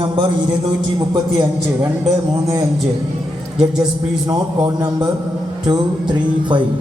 Number ഇരുന്നൂറ്റി മുപ്പത്തി അഞ്ച് രണ്ട് മൂന്ന് അഞ്ച്. Judges please note code number two three five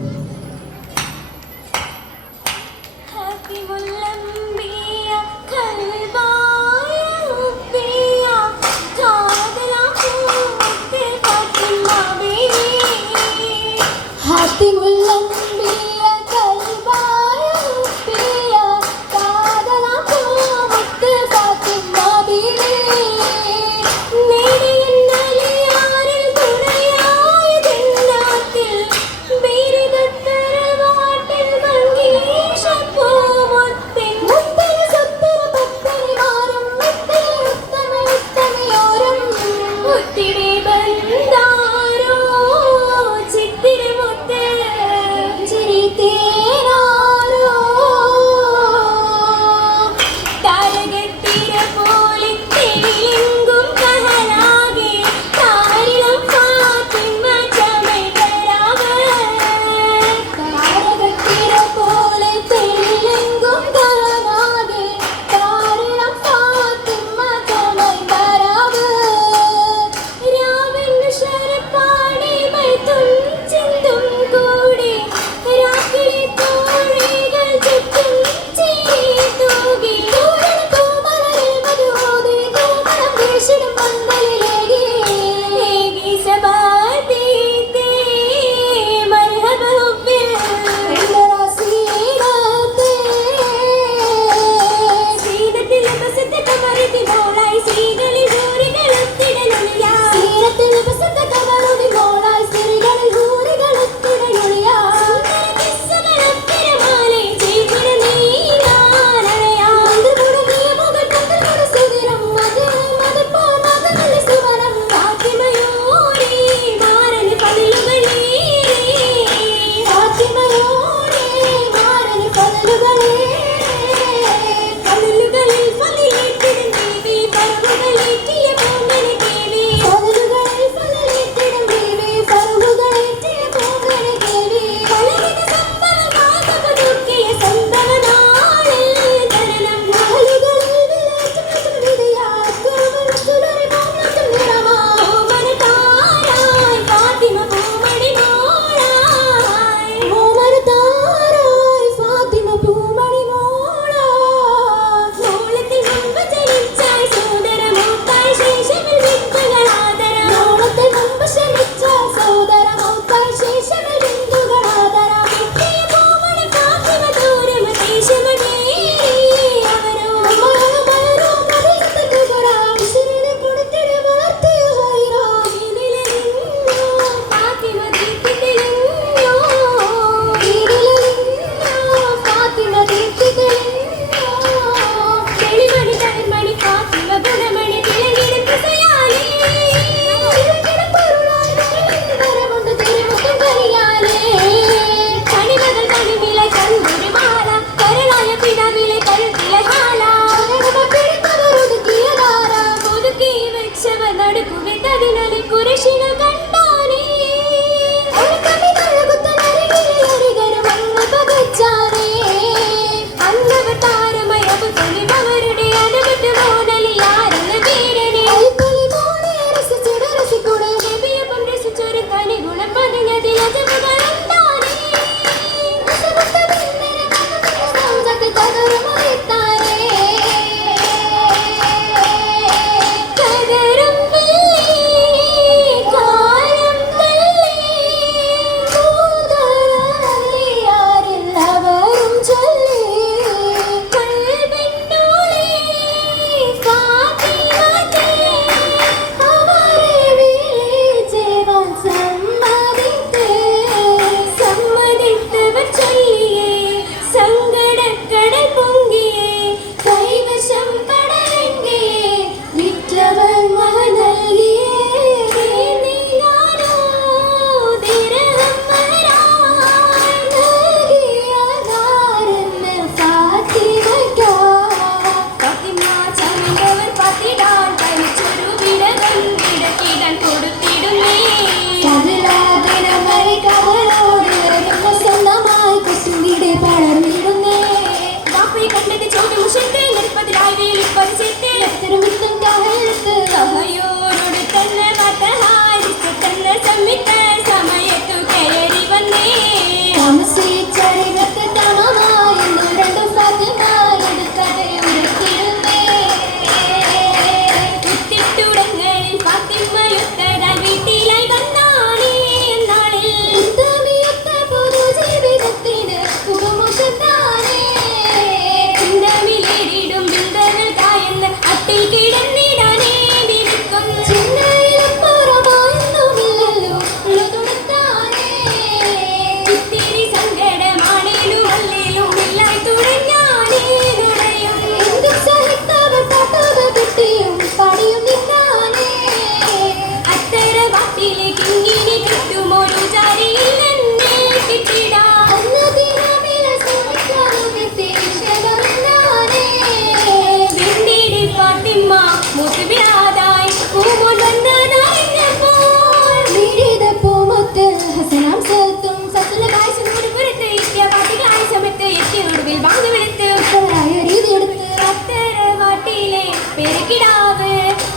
പെരുകിടാവ്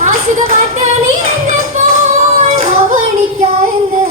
ആശുഖ പാട്ടാണ് അവണിക്കായെന്ന്